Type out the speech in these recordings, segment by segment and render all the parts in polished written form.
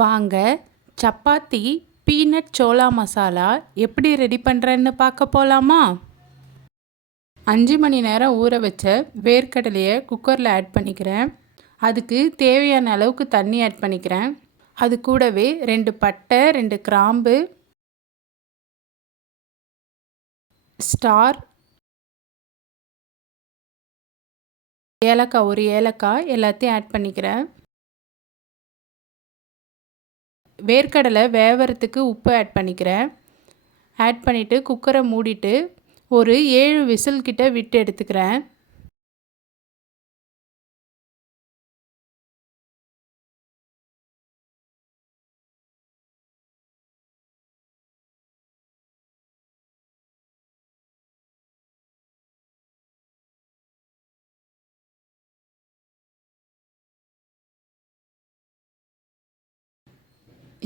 வாங்க சப்பாத்தி பீனட் சோளா மசாலா எப்படி ரெடி பண்ணுறேன்னு பார்க்க போகலாமா? 5 மணி நேரம் ஊற வச்ச வேர்க்கடலையை குக்கரில் ஆட் பண்ணிக்கிறேன். அதுக்கு தேவையான அளவுக்கு தண்ணி ஆட் பண்ணிக்கிறேன். அது கூடவே 2 பட்டை, 2 கிராம்பு, ஸ்டார், ஏலக்காய், ஒரு ஏலக்காய் எல்லாத்தையும் ஆட் பண்ணிக்கிறேன். வேர்க்கடலை வேவறதுக்கு உப்பு ஆட் பண்ணிக்கிறேன். ஆட் பண்ணிவிட்டு குக்கரை மூடிட்டு ஒரு 7 விசில் கிட்ட விட்டு எடுத்துக்கிறேன்.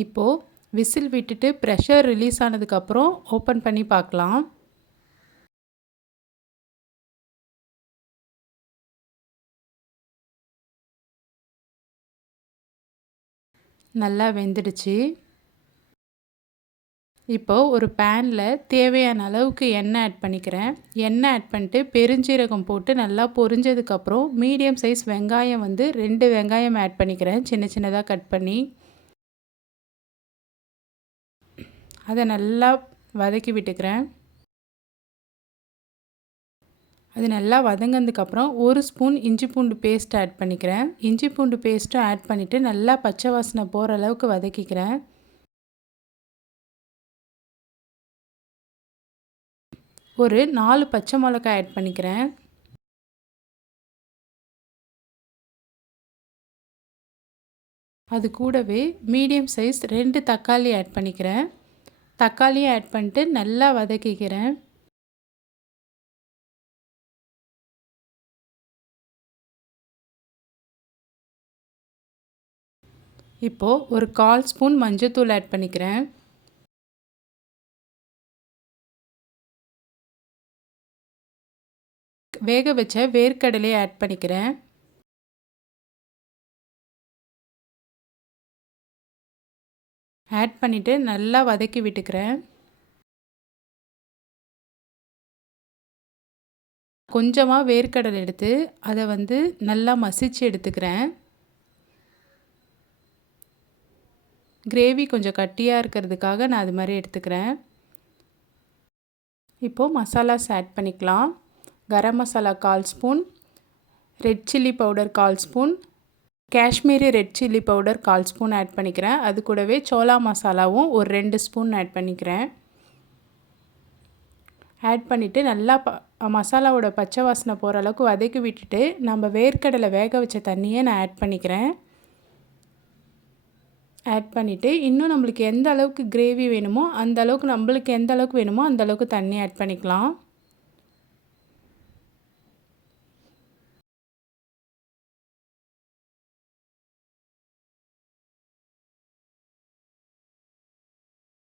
இப்போது விசில் விட்டுட்டு ப்ரெஷர் ரிலீஸ் ஆனதுக்கப்புறம் ஓப்பன் பண்ணி பார்க்கலாம். நல்லா வெந்துடுச்சு. இப்போது ஒரு பேனில் தேவையான அளவுக்கு எண்ணெய் ஆட் பண்ணிக்கிறேன். எண்ணெய் ஆட் பண்ணிட்டு பெருஞ்சீரகம் போட்டு நல்லா பொரிஞ்சதுக்கப்புறம் மீடியம் சைஸ் வெங்காயம் 2 வெங்காயம் ஆட் பண்ணிக்கிறேன், சின்ன சின்னதாக கட் பண்ணி. அதை நல்லா வதக்கி விட்டுக்கிறேன். அது நல்லா வதங்கினதுக்கப்புறம் 1 ஸ்பூன் இஞ்சி பூண்டு பேஸ்ட் ஆட் பண்ணிக்கிறேன். இஞ்சி பூண்டு பேஸ்ட்டும் ஆட் பண்ணிவிட்டு நல்லா பச்சை வாசனை போகிற அளவுக்கு வதக்கிக்கிறேன். ஒரு 4 பச்சை மிளகாய் ஆட் பண்ணிக்கிறேன். அது கூடவே மீடியம் சைஸ் 2 தக்காளி ஆட் பண்ணிக்கிறேன். தக்காளியை ஆட் பண்ணிட்டு நல்லா வதக்கிக்கிறேன். இப்போது ஒரு 1/4 ஸ்பூன் மஞ்சள்தூள் ஆட் பண்ணிக்கிறேன். வேக வச்ச வேர்க்கடலையை ஆட் பண்ணிக்கிறேன். ஆட் பண்ணிவிட்டு நல்லா வதக்கி விட்டுக்கிறேன். கொஞ்சமாக வேர்க்கடலை எடுத்து அதை நல்லா மசிச்சு எடுத்துக்கிறேன். கிரேவி கொஞ்சம் கட்டியாக இருக்கிறதுக்காக நான் அது மாதிரி எடுத்துக்கிறேன். இப்போது மசாலாஸ் ஆட் பண்ணிக்கலாம். Garam masala 1/4 spoon, red chilli powder 1/4 spoon, Kashmiri red chilli powder 1/4 spoon add பண்ணிக்கிறேன். அது கூடவே சோளா மசாலாவும் ஒரு 2 ஸ்பூன் ஆட் பண்ணிக்கிறேன். ஆட் பண்ணிவிட்டு நல்லா மசாலாவோட பச்சை வாசனை போகிற அளவுக்கு வதக்கி விட்டுட்டு நம்ம வேர்க்கடலை வேக வச்ச தண்ணியை நான் ஆட் பண்ணிக்கிறேன். ஆட் பண்ணிவிட்டு இன்னும் நம்மளுக்கு எந்த அளவுக்கு கிரேவி வேணுமோ அந்த அளவுக்கு, நம்மளுக்கு எந்த அளவுக்கு வேணுமோ அந்த அளவுக்கு தண்ணி ஆட் பண்ணிக்கலாம்.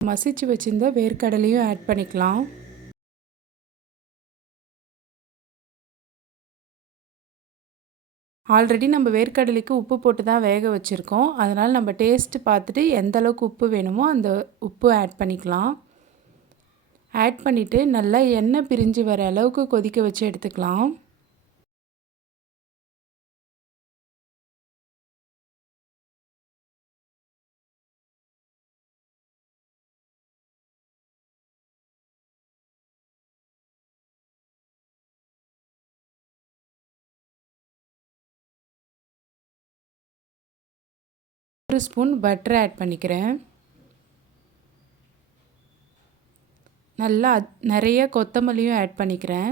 மசிச்சு வச்சிருந்த வேர்க்கடலையும் ஆட் பண்ணிக்கலாம். ஆல்ரெடி நம்ம வேர்க்கடலைக்கு உப்பு போட்டு தான் வேக வச்சுருக்கோம். அதனால் நம்ம டேஸ்ட்டு பார்த்துட்டு எந்த அளவுக்கு உப்பு வேணுமோ அந்த உப்பு ஆட் பண்ணிக்கலாம். ஆட் பண்ணிவிட்டு நல்லா எண்ணெய் பிரிஞ்சு வர அளவுக்கு கொதிக்க வச்சு எடுத்துக்கலாம். ஒரு ஸ்பூன் பட்டர் ஆட் பண்ணிக்கிறேன். நல்லா நிறைய கொத்தமல்லியும் ஆட் பண்ணிக்கிறேன்.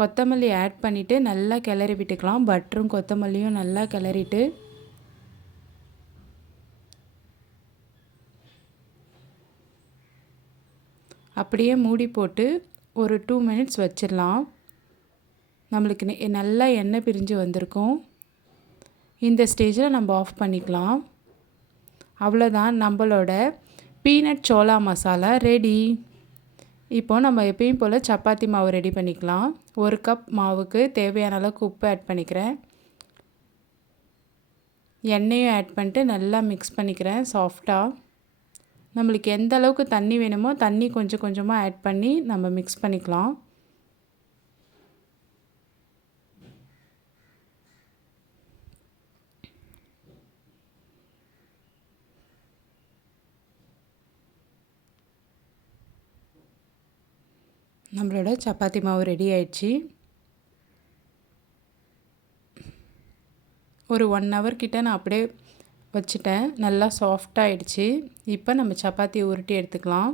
கொத்தமல்லி ஆட் பண்ணிவிட்டு நல்லா கிளறி விட்டுக்கலாம். பட்டரும் கொத்தமல்லியும் நல்லா கிளறிட்டு அப்படியே மூடி போட்டு ஒரு 2 மினிட்ஸ் வச்சிடலாம். நம்மளுக்கு நல்லா எண்ணெய் பிரிஞ்சு வந்திருக்கும். இந்த ஸ்டேஜில் நம்ம ஆஃப் பண்ணிக்கலாம். அவ்வளோதான், நம்மளோட பீனட் சோளா மசாலா ரெடி. இப்போது நம்ம எப்பயும் போல் சப்பாத்தி மாவு ரெடி பண்ணிக்கலாம். 1 கப் மாவுக்கு தேவையான அளவுக்கு உப்பு ஆட் பண்ணிக்கிறேன். எண்ணெயும் ஆட் பண்ணிட்டு நல்லா மிக்ஸ் பண்ணிக்கிறேன் சாஃப்டாக. நம்மளுக்கு எந்த அளவுக்கு தண்ணி வேணுமோ தண்ணி கொஞ்சம் கொஞ்சமாக ஆட் பண்ணி நம்ம மிக்ஸ் பண்ணிக்கலாம். நம்மளோட சப்பாத்தி மாவு ரெடி ஆயிடுச்சு. ஒரு 1 ஹவர் கிட்ட நான் அப்படியே வச்சுட்டேன். நல்லா சாஃப்டாகிடுச்சு. இப்போ நம்ம சப்பாத்தியை உருட்டி எடுத்துக்கலாம்.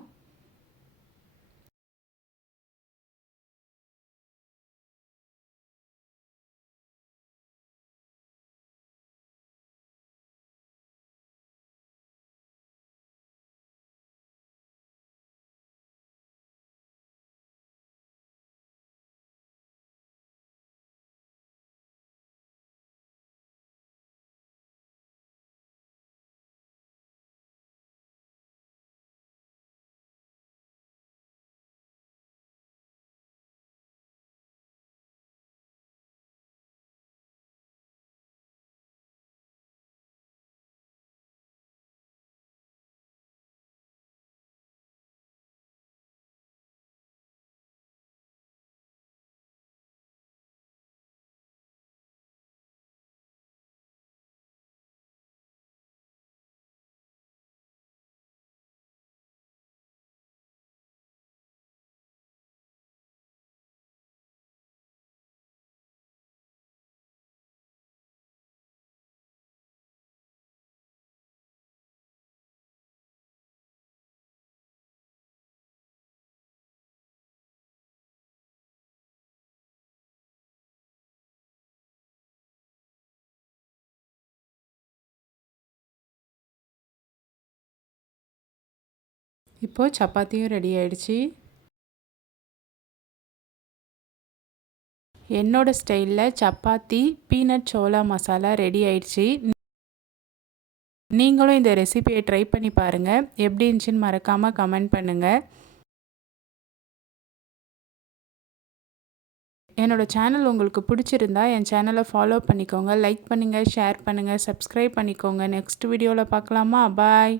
இப்போது சப்பாத்தியும் ரெடி ஆயிடுச்சு. என்னோட ஸ்டைலில் சப்பாத்தி பீனட் சோளா மசாலா ரெடி ஆயிடுச்சு. நீங்களும் இந்த ரெசிபியை ட்ரை பண்ணி பாருங்கள். எப்படி இருந்துச்சுன்னு மறக்காமல் கமெண்ட் பண்ணுங்கள். என்னோடய சேனல் உங்களுக்கு பிடிச்சிருந்தா என் சேனலை ஃபாலோ பண்ணிக்கோங்க. லைக் பண்ணுங்கள், ஷேர் பண்ணுங்கள், சப்ஸ்கிரைப் பண்ணிக்கோங்க. நெக்ஸ்ட் வீடியோவில் பார்க்கலாமா? பாய்.